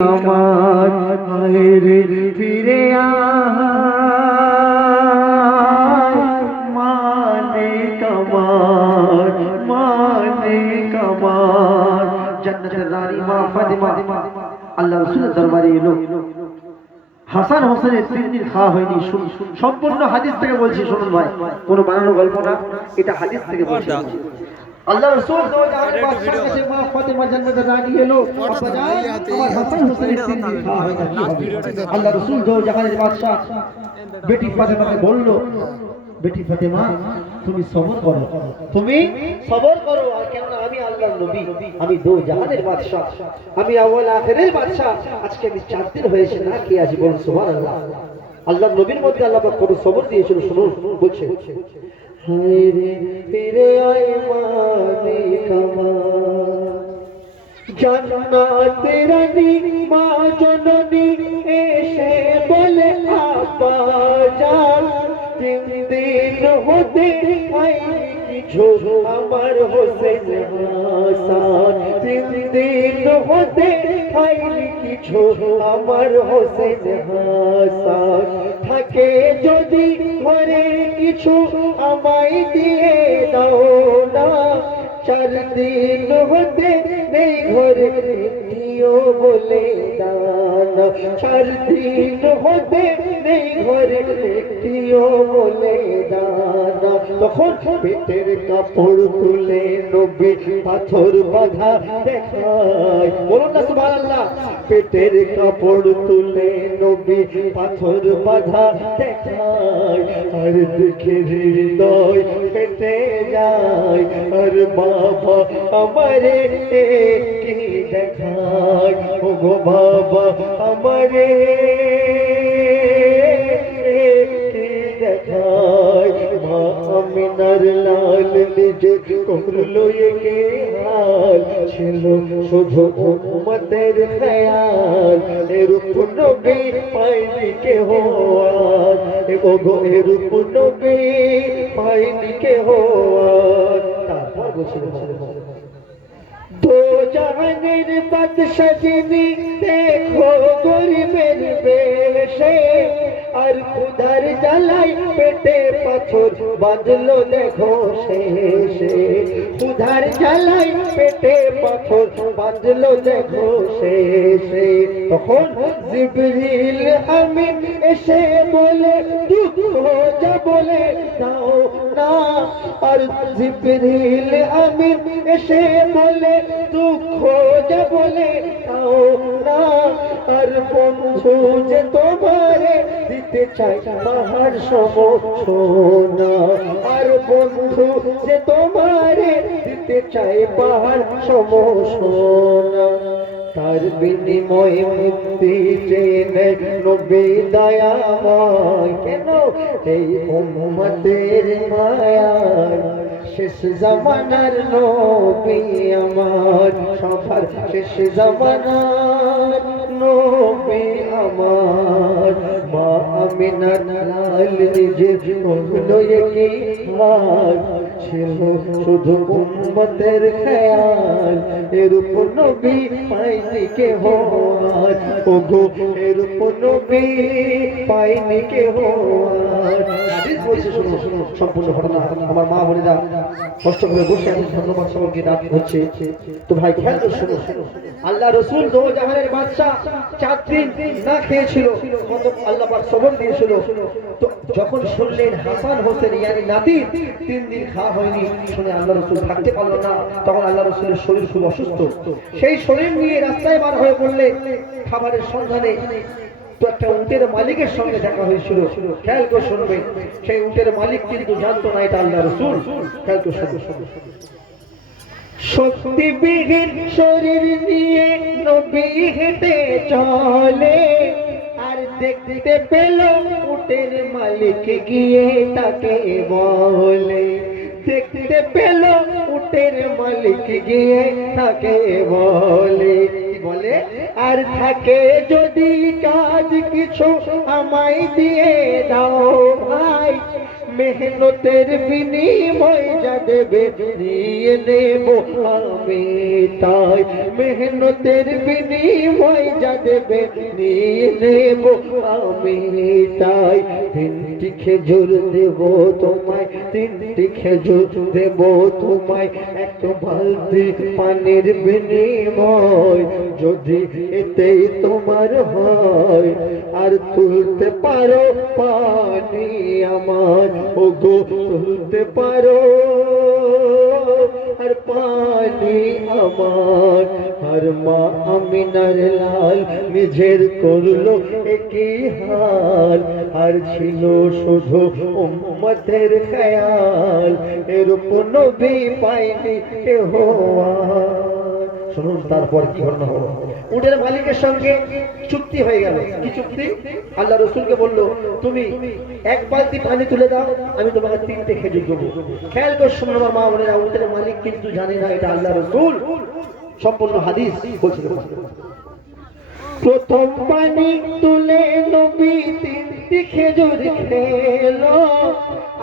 আমার মায়ের ফিরে আয় মানে কামার মানে কামার জান্নাতের রানী মা ফাতেমা আল্লাহ রাসূলের দরবারে এলো। হাসান হোসেনের 3 দিন খাওয়া হয়নি। সম্পূর্ণ হাদিস থেকে বলছি, শুনুন ভাই, কোনো বানানো গল্প না, এটা হাদিস থেকে বলছি। আল্লাহ রাসূল দোজাহানের বাদশার কাছে মা ফাতেমা জান্নাতের রানী এলো, আব্বাজান আমার হাসান হোসেনের 3 দিন খাওয়া হয় না, কি হবে? আল্লাহ রাসূল দোজাহানের বাদশা বেটি ফাতেমাকে বলল, বেটি ফাতেমা তুমি সবর করো, তুমি সবর করো। আর কেননা আমি আল্লাহর নবী, আমি দোজাহানের বাদশা, আমি আউয়াল আখিরের বাদশা। আজকে আমি 4 দিন হয়েছে না খেয়ে আছি, বলুন সুবহানাল্লাহ। আল্লাহর নবীর মধ্যে আল্লাহ পাক কত সবর দিয়েছিল, শুনুন বলছে, হায় রে ফিরে আয় মানে কামার জান্নাতের রানী মা জননী এসে বলে আপা যান, 3 দিন হতে খাইনি কিছু আমার হোসেন হাসান, 3 দিন হতে খাইনি কিছু আমার হোসেন হাসান। থাকে যদি ঘরে কিছু আমায় দিয়ে দাও না, 4 দিন হতে নেই ঘরে দিও বলে দানা, 4 দিন হতে নেই ঘরে দিও বলে দানা। তখন পেটের কাপড় তুলে নবী পাথর বাঁধা দেখায়, বলুন না সুবহানাল্লাহ। পেটের কাপড় তুলে নবী পাথর বাঁধা দেখায়, আর দেখে হৃদয় পেটে যায়, আর বাবা আমারে কি দেখায়, ও গো বাবা আমারে কি দেখায়। মা আমিনার লাল নিজে করলো একে হাল, ছিল শুধু উম্মতের খেয়াল, এরূপ নবী পাইনি কেহ আর, ও গো এরূপ নবী পাইনি কেহ আর। তারপর বলছিল দো জাহানের বাদশা যিনি, দেখো গরিবের বেশে, আর ক্ষুধার জ্বালাই পেটে পাথর বাঁধলো দেখো শেষে, ক্ষুধার জ্বালাই পেটে পাথর বাঁধলো দেখো শেষে। তখন জিবরিল আমিন এসে বলে দুঃখ যা বলে দাও না, আর জিবরিল আমিন এসে বলে দুঃখ যা বলে দাও না, আর বন্ধু যে তোমারে দিতে চাই পাহাড় সম সোনা, আর বন্ধু যে তোমারে দিতে চাই পাহাড় সম সোনা। তার বিনিময়ে মুক্তি চেয়ে নবী দয়াময়, কেন এই উম্মতের মায়ায়, শেষ জামানার নবী আমার, সবার শেষ জামানার নবী আমার। মা আমিনার লাল নিজে হলো কি হাল, ছিল শুধু উম্মতের খেয়াল, এরূপ নবী পাইনি কেহ আর, ও গো এরূপ নবী পাইনি কেহ আর। হাদিস বলছে, শুনো শুনো সম্পূর্ণ ঘটনা। আমার মা বোনেরা কষ্ট করে বসে আমি ধন্যবাদ সবাইকে ডাক হচ্ছে, তো ভাই খেয়াল করে শুনো। আল্লাহ রাসূল দোজাহানের বাদশা 4 দিন না খেয়েছিল, কত আল্লাহ পাক সবর দিয়েছিল। তো যখন শুনলেন হাসান হোসেন ইয়ানি নাতি 3 দিন খাওয়া হয়নি, শুনে আল্লাহ রাসূল থাকতে পারলো না। তখন আল্লাহ রাসূলের শরীর খুব অসুস্থ, সেই শরীর নিয়ে রাস্তায় বার হয়ে পড়লে খাবারের সন্ধানে। তো একটা উটের মালিকের সঙ্গে দেখা হয়েছিল, খেয়াল করে শুনবে। সেই উটের মালিক কিন্তু জানতো না এটা আল্লাহ রাসূল। খেয়াল করে শুনবে, শক্তিবিহীন শরীর নিয়ে নবী হেঁটে চলে, আর দেখতে পেল উটের মালিক গিয়ে তাকে বলে, দেখতে পেল উটের মালিক গিয়ে তাকে বলে, বলে আর থাকে যদি কাজ কিছু আমায় দিয়ে দাও ভাই, মেহনতের বিনিময় যা দেবে নিয়ে নেব আমি তাই, মেহনতের বিনিময় যা দেবে নিয়ে নেব আমি তাই। তিনটি খেজুর দেব তোমায়, তিনটি খেজুর দেব তোমায়, এক বালতি পানির বিনিময় যদি এতেই তোমার হয়। আর তুলতে পারো পানি আমার, ওগো তুলতে পারো আর পানি আমার। আর মা আমিনার লাল নিজের করলো একই হাল, আর ছিল শুধু উম্মতের খেয়াল, এরূপ নবী পাইনি কেহ আর। শুনুন তারপর কি ঘটনা হলো। উটের মালিকের সঙ্গে চুক্তি হয়ে গেল। কি চুক্তি? আল্লাহ রসুলকে বলল, তুমি এক বালতি পানি তুলে দাও, আমি তোমাকে তিনটে খেজুর দেবো। খেয়াল করে শুনুন আমার মা বোনেরা, উটের মালিক কিন্তু জানে না এটা আল্লাহ রসুল। সম্পূর্ণ হাদিস বলছে। প্রথম পানি তুলে নবী তিনটি খেজুর খেলো,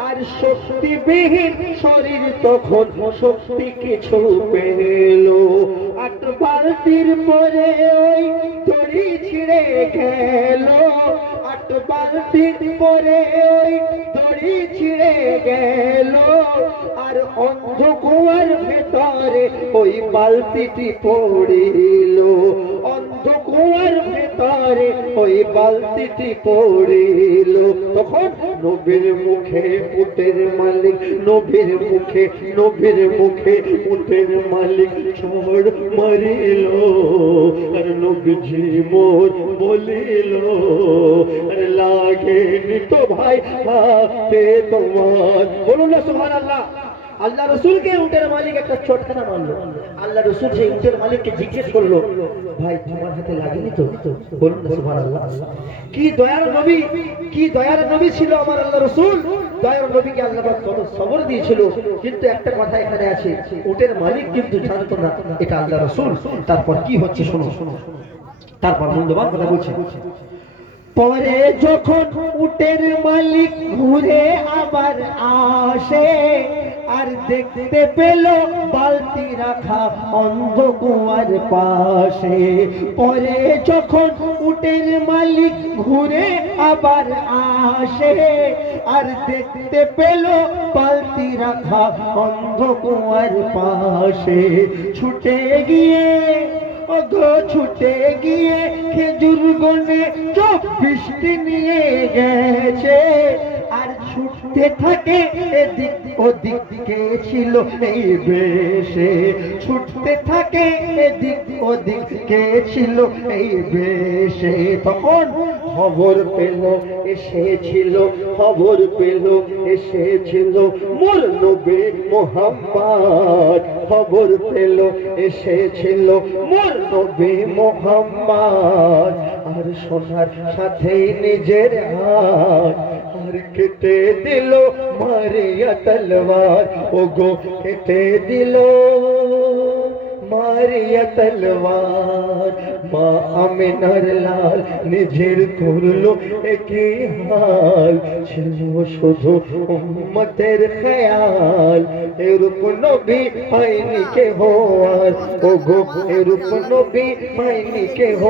আর শক্তিবিহীন শরীর তখন শক্তি কিছু পেল। 8 বালতির পরে ওই দড়ি ছিঁড়ে গেল, 8 বালতির পরে ওই দড়ি ছিঁড়ে গেল। আর অন্ধকুয়ার ভেতরে ওই বালতিটি পড়িল, অন্ধকুয়ার ভেতরে ওই বালতিটি পড়িল। তখন নবীর মুখে উটের মালিক, নবীর মুখে, নবীর মুখে উটের মালিক ঝড় মারিল। আর নবীজি মোর বলিল, আর লাগেনি তো ভাই হাতে তোমার। বলুন না সুবহানাল্লাহ। আল্লাহ রসুলকে উটের মালিক একটা চটকানা মারলো। আল্লাহ রসুল সেই উটের মালিককে জিজ্ঞেস করলো, ভাই তোমার হাতে লাগেনি তো? বলুন না সুবহানাল্লাহ। কি দয়ার নবী, কি দয়ার নবী ছিল আমার আল্লাহ রসুল। দয়ার নবীকে আল্লাহ পাক কত সবর দিয়েছিল। কিন্তু একটা কথা এখানে আছে, উটের মালিক কিন্তু জানতো না এটা আল্লাহ রসুল। তারপর কি হচ্ছে শোনো, তারপর মূল্যবান কথা বলছে। পরে যখন উটের মালিক ঘুরে আবার আসে, আর দেখতে পেল বালতি রাখা অন্ধকুয়ার পাশে। পরে যখন উটের মালিক ঘুরে আবার আসে, আর দেখতে পেল বালতি রাখা অন্ধকুয়ার পাশে। ছুটে গিয়ে, ছুটে গিয়ে খেজুর গনে 24টি নিয়ে গেছে। আর ছুটতে থাকে এদিক ওদিক কে ছিল এই বেশে, ছুটতে থাকে এদিক ওদিক কে ছিল এই বেশে। তখন খবর পেল এসেছিল, খবর পেল এসেছিল মোর নবী মুহাম্মদ, খবর পেল এসেছিল মোর নবী মুহাম্মদ। আর সোনার সাথে নিজের হাত আর কেটে দিল মারিয়া তলবার, ওগো কেটে দিল মারিয়া তলবার। মা আমিনার লাল নিজের করলো একই হাল, ছিল শুধু উম্মতের খেয়াল, এরূপ নবী পাইনি কেহ আর। ওগো এরূপ নবী পাইনি কেহ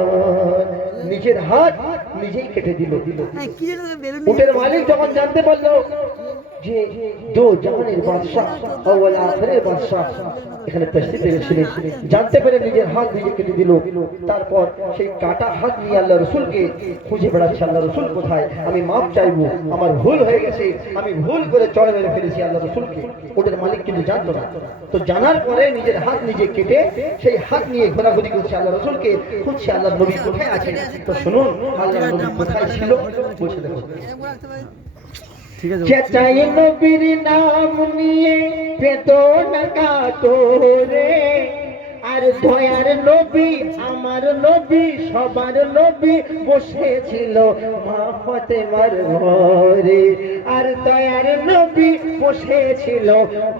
আর। নিজের হাত নিজেই কেটে দিল। উটের মালিক যখন জানতে পারলো যে দো জাহানের বাদশাহ, আউয়াল আখিরের বাদশাহ এখানে তাশরীফ এনেছিলেন, জানতে পেরে নিজের হাত নিজে কেটে দিল। তারপর সেই কাটা হাত নিয়ে আল্লাহ রসুলকে খুঁজে বেড়াচ্ছে, আল্লাহ রসুল কোথায়, আমি মাপ চাইবো, আমার ভুল হয়ে গেছে, আমি ভুল করে চড় মেরে ফেলেছি আল্লাহ রসুলকে। ওদের মালিক কিন্তু জানতো না। তো জানার পরে নিজের হাত নিজে কেটে সেই হাত নিয়ে ঘোরাঘুরি করছে আল্লাহ রসুলকে খুঁজছে, আল্লাহ নবী কোথায় আছে। তো শুনুন আল্লাহ নবী কোথায় ছিল বলছে, দেখো চেঁচাই নবীর নাম নিয়ে বেদনা কাতরে। আর দয়ার নবী আমার নবী সবার নবী বসেছিল মা ফাতেমার ঘরে। আর দয়ার নবী বসেছিল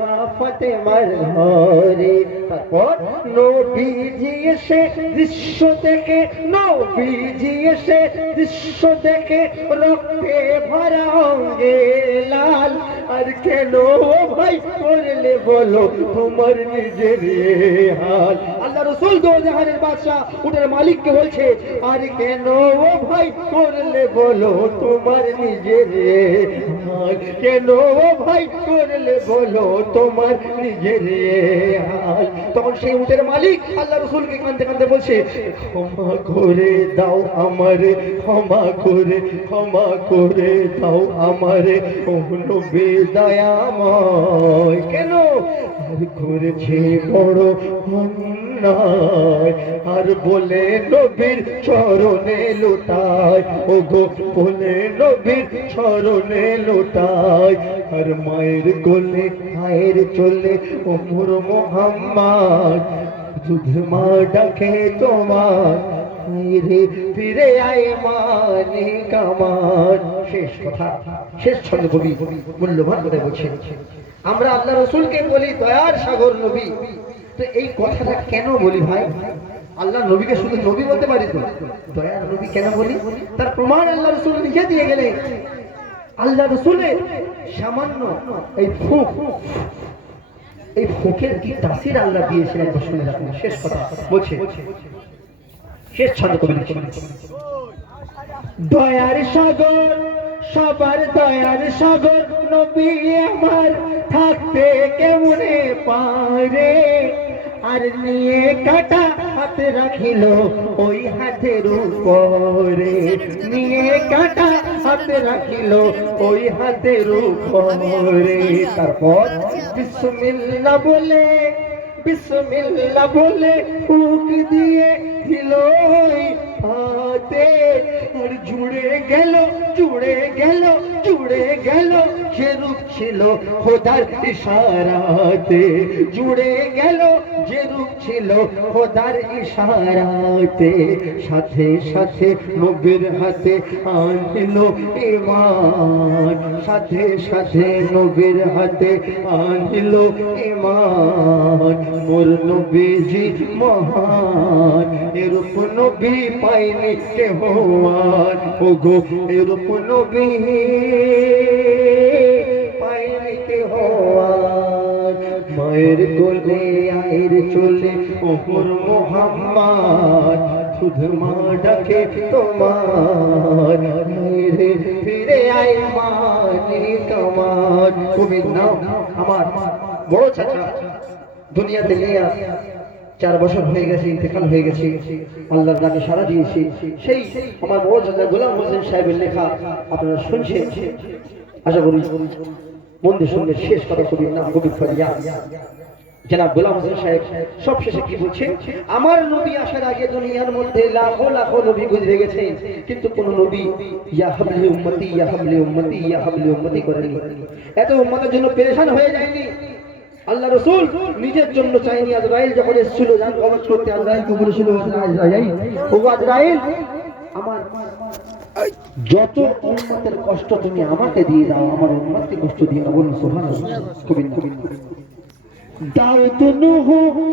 মা ফাতেমার ঘরে। তারপর নবীজি এসে দৃশ্য দেখে, নবীজি এসে দৃশ্য দেখে রক্তে ভরা অঙ্গে লাল। আর কেন ভাই করলে বলো তোমার নিজের হাল? আল্লাহ রাসূল দো জাহানের বাদশা উটের মালিককে বলছে, আর কেন ভাই করলে বলো তোমার নিজের হাল? কেন ভাই করলে বলো তোমার নিজের হাল? তখন সেই উটের মালিক আল্লাহ রাসূলকে কাঁদতে কাঁদতে বলছে, ক্ষমা করে দাও আমারে, ক্ষমা করে দাও আমারে, ও নবী দয়াময়। কেন? আর করেছে বড় অন্যায়, আর বলে নবীর চরণে লুটায়, ও গো বলে নবীর চরণে লুটায়। আর মায়ের কোলে মায়ের চলে ওমর মোহাম্মদ, দুধ মা ডাকে তোমার, ফিরে আয় মানে কামান। শেষ কথা, শেষ ছন্দ কবি মূল্যবান কথা বলছেন, আমরা আল্লাহ রসুলকে বলি দয়ার সাগর নবী। তো এই কথাটা কেন বলি ভাই? আল্লাহ নবীকে শুধু নবী বলতে পারি তো, দয়ার নবী কেন বলি? তার প্রমাণ আল্লাহ রসুল লিখে দিয়ে গেলেন। আল্লাহ রসুলের সামান্য এই ফুক, এই ফুকের কি তাসির আল্লাহ দিয়েছিলেন শুনে রাখুন। শেষ কথা বলছে, শেষ ছন্দ কবি লিখছেন, দয়ার সাগর সবার দয়ার সাগর নবী আমার থাকতে কেমনে পারে, আর নিয়ে কাটা হাতে রাখিল ওই হাতের উপরে, নিয়ে কাটা হাতে রাখিল ওই হাতের উপরে। তারপর বিসমিল্লাহ বলে, বিসমিল্লাহ বলে ফুক দিয়ে দিল হাতে, আর জুড়ে গেল জুড়ে গেল জুড়ে গেল যে রূপ ছিল খোদার ইশারাতে, জুড়ে গেল যে রূপ ছিল খোদার ইশারাতে। সাথে সাথে নবীর হাতে আনল ঈমান, সাথে সাথে নবীর হাতে আনল ঈমান। মোর নবীজি মহান, এরূপ নবী পাইনি কেহ আর, ও গো এরূপ নবী পাইনি কেহ আর। মায়ের কোলে আয়ের চলে ওমর মোহাম্মদ, শুধু মা ডাকে তোমার, মেরে ফিরে আয় মানে কামান। কবির নাম আমার বড় চাচা, দুনিয়াতে নিয়ে 4 বছর হয়ে গেছে, ইন্তেকাল হয়ে গেছে, আল্লাহর ডাকে সাড়া দিয়েছি। সেই আমার বড় চাচা গোলাম হোসেন সাহেবের লেখা আপনারা শুনছেন, আশা করি মন দিয়ে শুনলে। শেষ কথা কবির নাম কবি ফরিয়াদ জনাব গোলাম হোসেন সাহেব সব শেষে কি বলছেন, আমার নবী আসার আগে দুনিয়ার মধ্যে লাখো লাখো নবী গুজরে গেছে, কিন্তু কোন নবী ইয়া হাবলি উম্মতি ইয়া হাবলি উম্মতি ইয়া হাবলি উম্মতি করেনি। এত উম্মতের জন্য পেরেশান হয়ে যায়নি। আল্লাহ রাসূল নিজের জন্য চাইনি। আজরাইল যখন এসেছিল জান কবজ করতে, আজরাইলকে বলেছিল, আজরাইল ও আজরাইল, আমার যত উম্মতের কষ্ট তুমি আমাকে দিয়ে দাও, আমার উম্মতকে কষ্ট দিয়ে না। বলুন সুবহানাল্লাহ। কবি দাউদ নূহ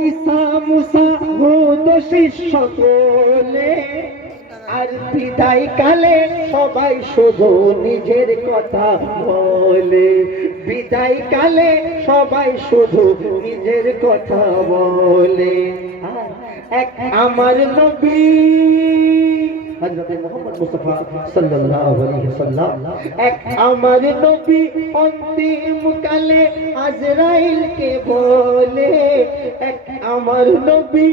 ঈসা মুসা হুদ শিষ্য সকলে, আর বিদায় কালে সবাই শুধু নিজের কথা বলে, বিদায় কালে সবাই শুধু নিজের কথা বলে। এক আমার নবী হযরত মুহাম্মদ মুস্তাফা সাল্লাল্লাহু আলাইহি ওয়াসাল্লাম, এক আমার নবী অন্তিম কালে আজরাইলকে বলে, এক আমার নবী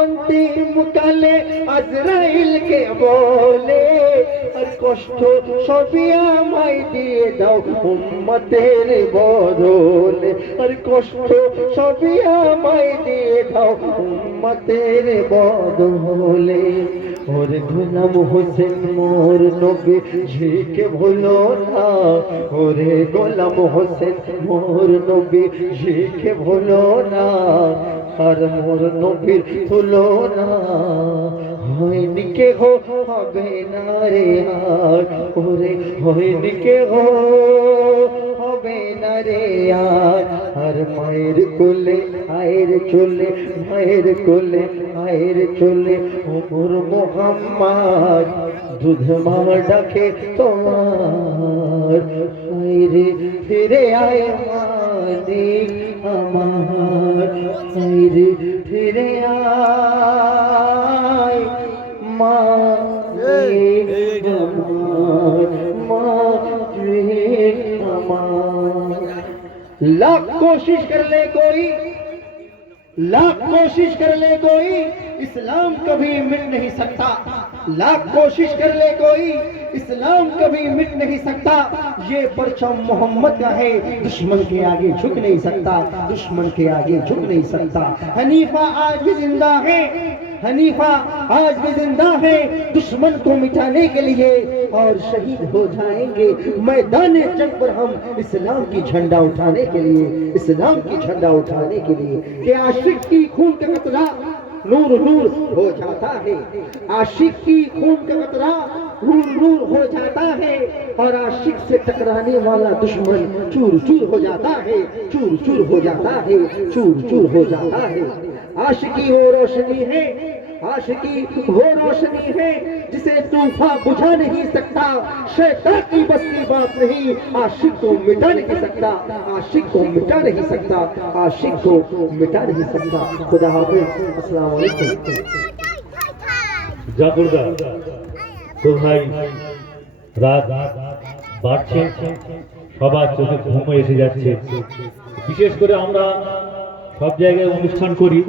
অন্তিম কালে আজরাইলকে বলে, আর কষ্ট সবই আমায় দিয়ে দাও উম্মতের বদলে, আর কষ্ট সবই আমায় দিয়ে দাও উম্মতের বদলে। ওরে গোলাম হোসেন মোর নবী ঝিকে ভুলো না, ওরে গোলাম হোসেন মোর নবী ঝিকে ভুলো না, আর মোর নবীর তুলনা হয়নি কেহ হবে না রে আর, ওরে হয়নি কেহ হবে না রে আর। আর মায়ের কোলে আয়ের চলে, মায়ের কোলে আয়ের চলে, ওমর মোহাম্মদ দুধ মা ডাকে তোমার। আইরে ফিরে আয় মালিক আমার, আইরে ফিরে আয় মালিক আমার, मालिक हमार। लाख कोशिश कर ले कोई, लाख कोशिश कर ले कोई, इस्लाम कभी मिट नहीं सकता। लाख कोशिश कर ले कोई, इस्लाम कभी मिट नहीं सकता। ये परचम मोहम्मद का है, दुश्मन के आगे झुक नहीं सकता, दुश्मन के आगे झुक नहीं सकता। हनीफा आज भी जिंदा है, हनीफा आज भी जिंदा है, दुश्मन को मिटाने के लिए, और शहीद हो जाएंगे मैदान जंग पर हम इस्लाम की झंडा उठाने के लिए, इस्लाम की झंडा उठाने के लिए। कि आशिक की खून का कतरा नूर नूर हो जाता है, आशिक की खून का कतरा नूर नूर हो जाता है, और आशिक से टकराने वाला दुश्मन चूर चूर हो जाता है, चूर चूर हो जाता है, चूर चूर हो जाता है। आशिकी वो रोशनी है, आशिकी वो रोशनी है जिसे तूफान बुझा नहीं सकता। शैतान की बस की बात नहीं, आशिक को मिटा नहीं सकता, आशिक को मिटा नहीं सकता, आशिक को मिटा नहीं सकता। खुदा हाफिज, अस्सलाम वालेकुम। জাফরদা তো ভাই রাত বাড়ছে, সবার চোখে ঘুমো এসে যাচ্ছে। বিশেষ করে আমরা সব জায়গায় অনুষ্ঠান করি,